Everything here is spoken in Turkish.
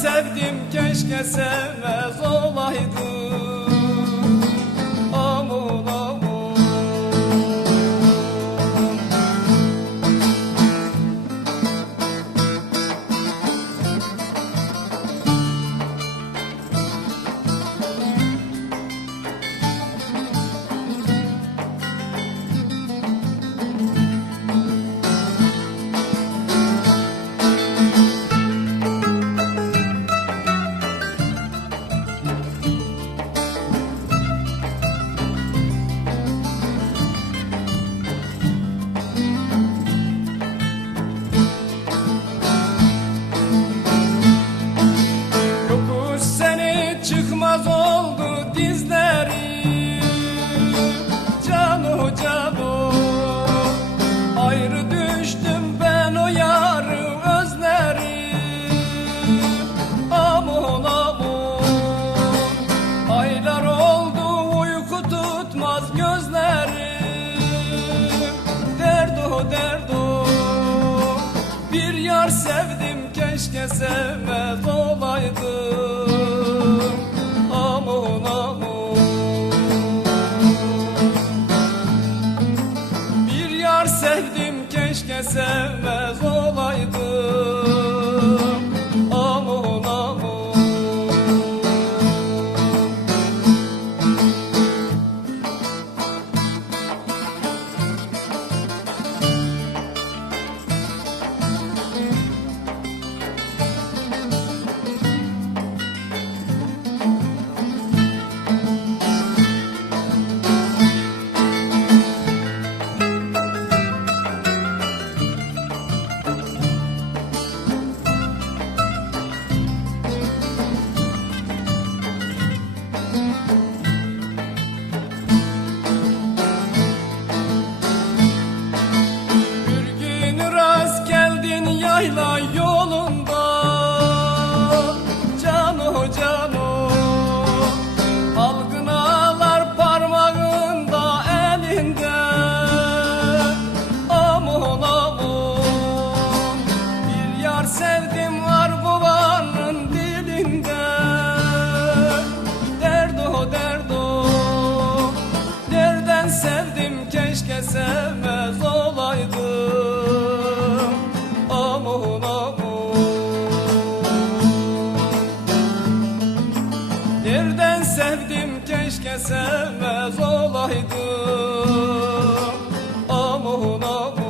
sevdim keşke sevmez olaydım çıkmaz oldu dizlerim Cano cano Ayrı düştüm ben o yarı özlerim Aman aman. Aylar oldu uyku tutmaz gözlerim Derdo derdo. Bir yar sevdim keşke sevmez Birden sevdim keşke sevmez olaydım. Amun amun